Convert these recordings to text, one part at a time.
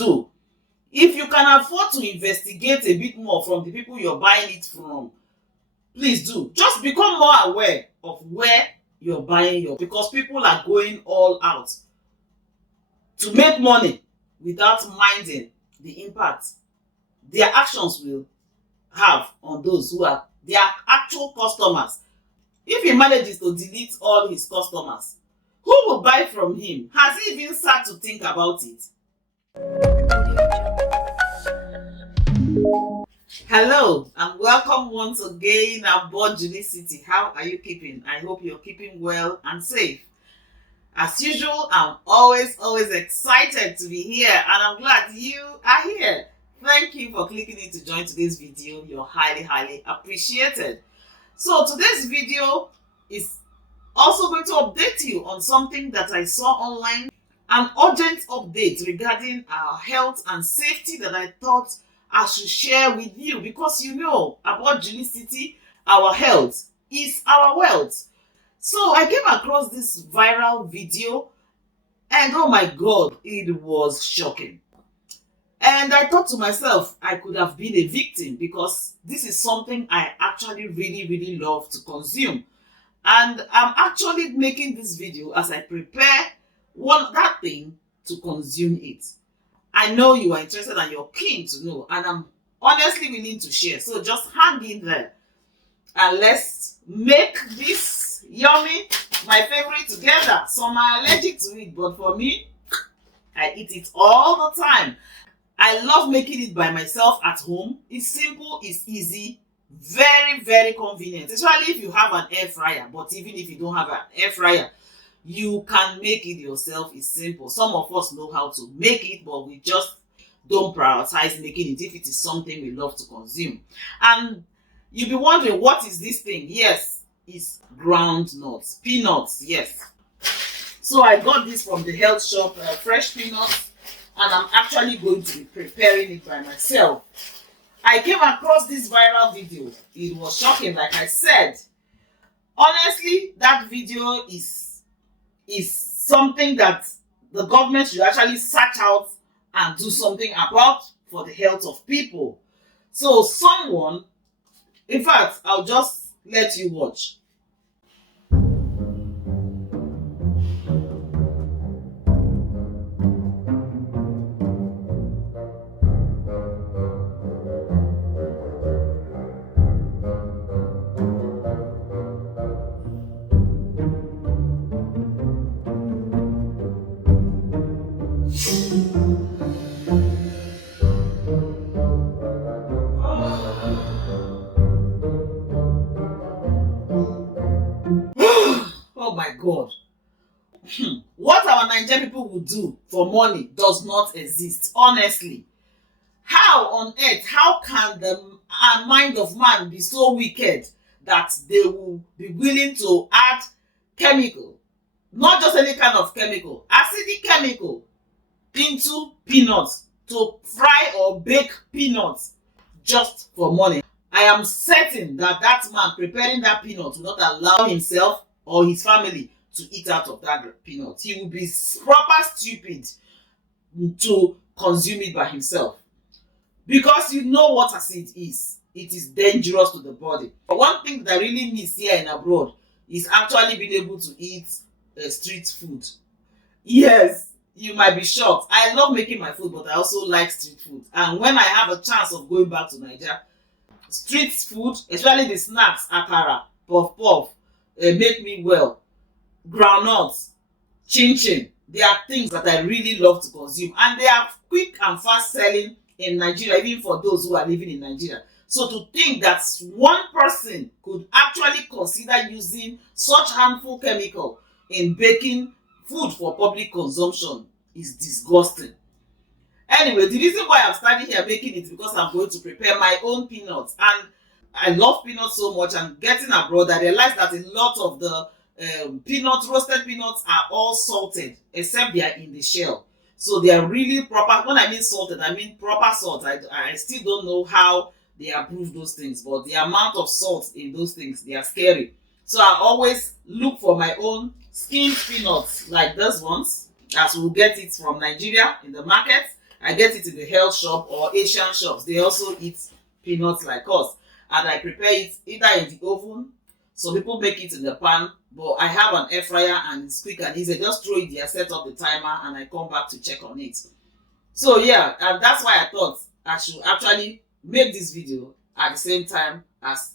do. If you can afford to investigate a bit more from the people you're buying it from, please do. Just become more aware of where you're buying your, because people are going all out to make money without minding the impact their actions will have on those who are their actual customers. If he manages to delete all his customers, who will buy from him? Has he even sat to think about it? Hello and welcome once again aboard JulieCity. How are you keeping? I hope you're keeping well and safe. As usual, I'm always excited to be here, and I'm glad you are here. Thank you for clicking in to join today's video. You're highly appreciated. So today's video is also going to update you on something that I saw online, an urgent update regarding our health and safety that I thought I should share with you, because you know about JulieCity, our health is our wealth. So I came across this viral video and oh my God, it was shocking. And I thought to myself, I could have been a victim, because this is something I actually really love to consume. And I'm actually making this video as I prepare that thing to consume it. I know you are interested and you're keen to know, and I'm honestly willing to share. So just hang in there and let's make this yummy, my favorite, together. Some are allergic to it, but for me, I eat it all the time. I love making it by myself at home. It's simple, it's easy, very convenient, especially if you have an air fryer. But even if you don't have an air fryer, you can make it yourself. It's simple. Some of us know how to make it, but we just don't prioritize making it if it is something we love to consume. And you'll be wondering, what is this thing? Yes, it's ground nuts, peanuts, yes. So I got this from the health shop, fresh peanuts, and I'm actually going to be preparing it by myself. I came across this viral video. It was shocking, like I said. Honestly, that video is something that the government should actually search out and do something about for the health of people. So someone, in fact, I'll just let you watch. Oh my God. What our Nigerian people would do for money does not exist, honestly. How on earth, how can the mind of man be so wicked that they will be willing to add chemical, not just any kind of chemical, acidic chemical, into peanuts to fry or bake peanuts just for money? I am certain that that man preparing that peanut will not allow himself or his family to eat out of that peanut. He will be proper stupid to consume it by himself. Because you know what acid is. It is dangerous to the body. But one thing that I really miss here in abroad is actually being able to eat street food. Yes, you might be shocked. I love making my food, but I also like street food. And when I have a chance of going back to Nigeria, street food, especially the snacks, akara, puff, make me well, groundnuts, chin, they are things that I really love to consume, and they are quick and fast selling in Nigeria, even for those who are living in Nigeria. So to think that one person could actually consider using such harmful chemical in baking food for public consumption is disgusting. Anyway, the reason why I'm standing here making it is because I'm going to prepare my own peanuts, and I love peanuts so much. And getting abroad, I realized that a lot of the roasted peanuts are all salted, except they are in the shell. So they are really proper. When I mean salted, I mean proper salt. I still don't know how they approve those things, but the amount of salt in those things, they are scary. So I always look for my own skinned peanuts like these ones, as we'll get it from Nigeria in the market. I get it in the health shop or Asian shops. They also eat peanuts like us. And I prepare it either in the oven. Some people make it in the pan, but I have an air fryer and it's quick and easy. Just throw it there, set up the timer, and I come back to check on it. So yeah, and that's why I thought I should actually make this video at the same time as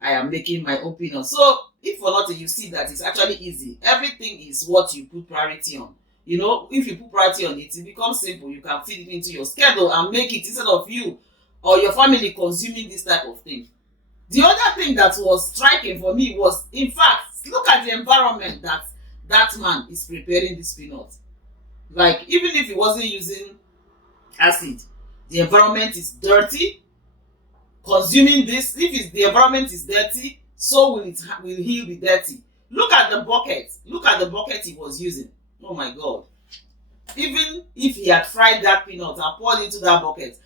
I am making my own peanut. So if for nothing, you see that it's actually easy. Everything is what you put priority on. You know, if you put priority on it, it becomes simple. You can fit it into your schedule and make it instead of you or your family consuming this type of thing. The other thing that was striking for me was, in fact, look at the environment that that man is preparing this peanut. Like, even if he wasn't using acid, the environment is dirty. Consuming this, if the environment is dirty, so will he be dirty. Look at the bucket. Look at the bucket he was using. Oh my God. Even if he had fried that peanut and poured into that bucket,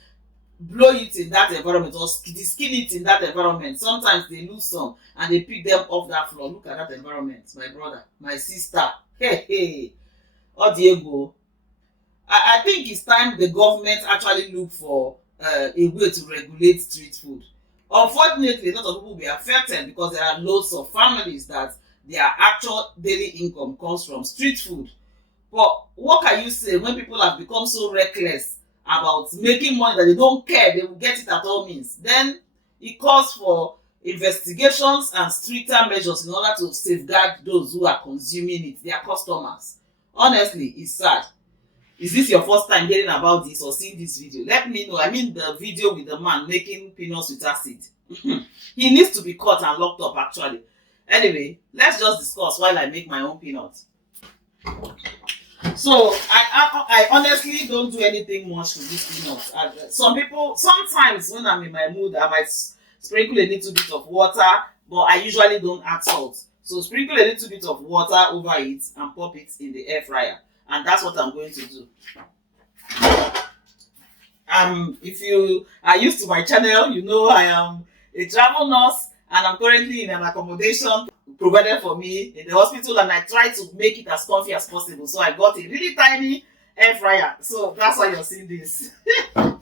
blow it in that environment or skin it in that environment, sometimes they lose some and they pick them off that floor. Look at that environment, my brother, my sister. Hey, Diego. I think it's time the government actually look for a way to regulate street food. Unfortunately, a lot of people will be affected because there are loads of families that their actual daily income comes from street food. But what can you say when people have become so reckless about making money that they don't care, they will get it at all means? Then it calls for investigations and stricter measures in order to safeguard those who are consuming it, their customers. Honestly, it's sad. Is this your first time hearing about this or seeing this video? Let me know. I mean the video with the man making peanuts with acid. He needs to be caught and locked up actually. Anyway, let's just discuss while I make my own peanuts. So I honestly don't do anything much with these peanuts. Some people, sometimes when I'm in my mood, I might sprinkle a little bit of water, but I usually don't add salt. So sprinkle a little bit of water over it and pop it in the air fryer. And that's what I'm going to do. If you are used to my channel, you know I am a travel nurse and I'm currently in an accommodation provided for me in the hospital, and I try to make it as comfy as possible. So I got a really tiny air fryer. So that's why you're seeing this. And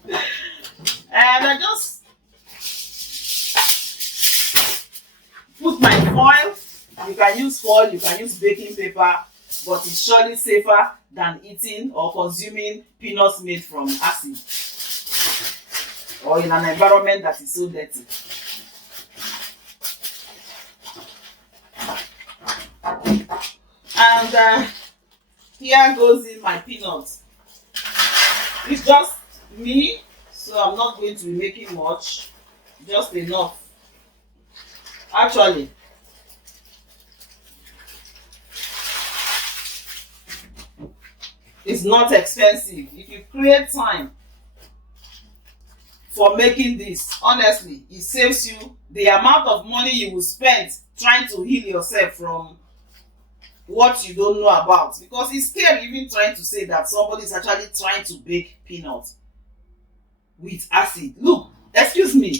I just put my foil. You can use foil, you can use baking paper, but it's surely safer than eating or consuming peanuts made from acid or in an environment that is so dirty. And here goes in my peanuts. It's just me, so I'm not going to be making much, just enough. Actually, it's not expensive. If you create time for making this, honestly, it saves you the amount of money you will spend trying to heal yourself from what you don't know about. Because it's scary even trying to say that somebody is actually trying to bake peanuts with acid. Look, excuse me,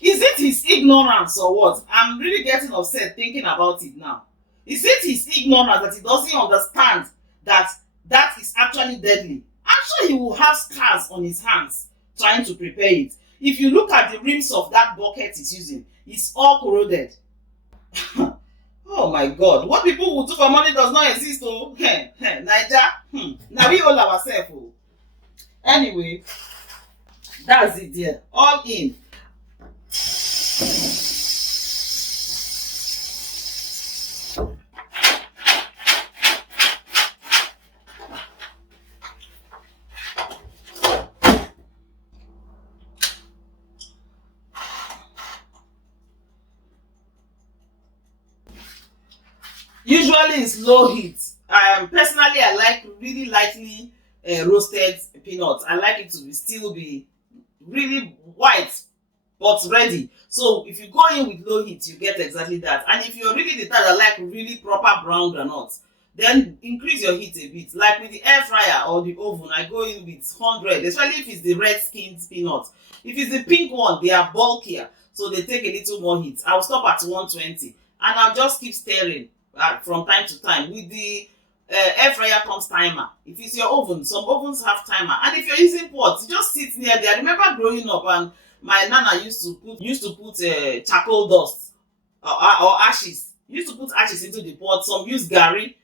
is it his ignorance or what? I'm really getting upset thinking about it now. Is it his ignorance that he doesn't understand that that is actually deadly? I'm sure he will have scars on his hands trying to prepare it. If you look at the rims of that bucket he's using, it's all corroded. Oh my God, what people will do for money does not exist. Oh, Naija, now we all ourselves. Oh. Anyway, that's it there. All in. Usually it's low heat. Personally, I like really lightly roasted peanuts. I like it to still be really white but ready. So if you go in with low heat, you get exactly that. And if you're really the type that like really proper brown granuts, then increase your heat a bit. Like with the air fryer or the oven, I go in with 100, especially if it's the red skinned peanut. If it's the pink one, they are bulkier, so they take a little more heat. I'll stop at 120 and I'll just keep stirring from time to time. With the air fryer comes timer. If it's your oven, some ovens have timer. And if you're using pots, you just sit near there. I remember growing up, and my nana used to put charcoal dust or ashes. Used to put ashes into the pot. Some use gari,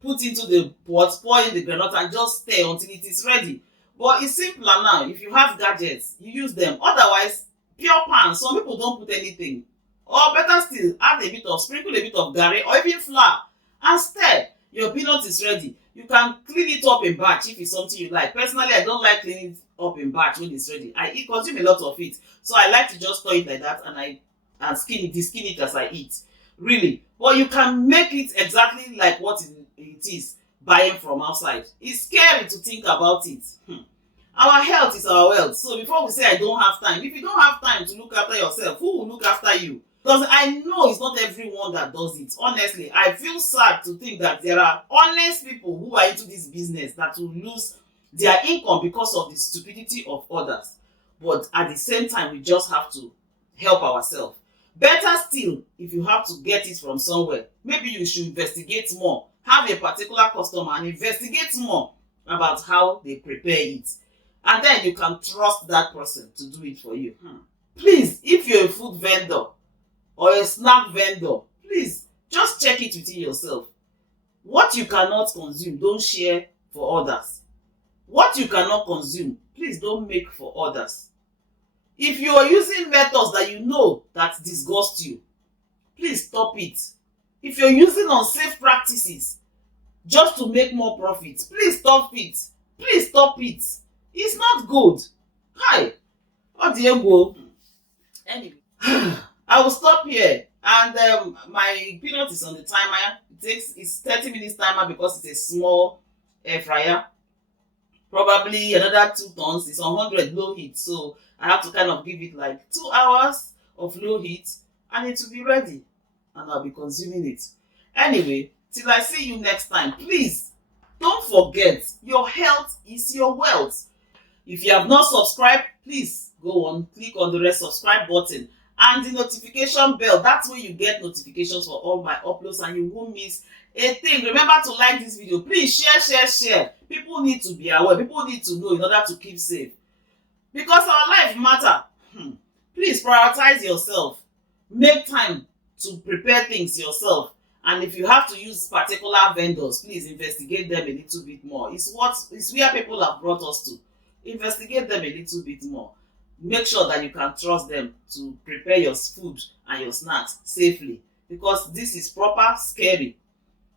put into the pot, pour in the granite, and just stir until it is ready. But it's simpler now. If you have gadgets, you use them. Otherwise, pure pan. Some people don't put anything. Or better still, sprinkle a bit of gari or even flour and stir. Your peanut is ready. You can clean it up in batch if it's something you like. Personally, I don't like cleaning it up in batch when it's ready. I consume a lot of it. So I like to just store it like that, and deskin it as I eat. Really. But you can make it exactly like what it is buying from outside. It's scary to think about it. Our health is our wealth. So before we say I don't have time, if you don't have time to look after yourself, who will look after you? Because I know it's not everyone that does it. Honestly, I feel sad to think that there are honest people who are into this business that will lose their income because of the stupidity of others. But at the same time, we just have to help ourselves. Better still, if you have to get it from somewhere, maybe you should investigate more. Have a particular customer and investigate more about how they prepare it. And then you can trust that person to do it for you. Please, if you're a food vendor or a snack vendor, please just check it within yourself. What you cannot consume, don't share for others. What you cannot consume, please don't make for others. If you are using methods that you know that disgust you, please stop it. If you're using unsafe practices just to make more profits, please stop it. Please stop it. It's not good. Hi. What do you go? Anyway, I will stop here. And my peanut is on the timer. It's 30 minutes timer because it's a small air fryer. Probably another 2 tons. It's on 100 low heat. So I have to kind of give it like 2 hours of low heat, and it will be ready. And I'll be consuming it. Anyway, till I see you next time, please don't forget, your health is your wealth. If you have not subscribed, please go on, click on the red subscribe button and the notification bell. That's where you get notifications for all my uploads and you won't miss a thing. Remember to like this video. Please share. People need to be aware. People need to know in order to keep safe. Because our life matter. Please prioritize yourself. Make time to prepare things yourself. And if you have to use particular vendors, please investigate them a little bit more. It's where people have brought us to. Investigate them a little bit more. Make sure that you can trust them to prepare your food and your snacks safely. Because this is proper scary.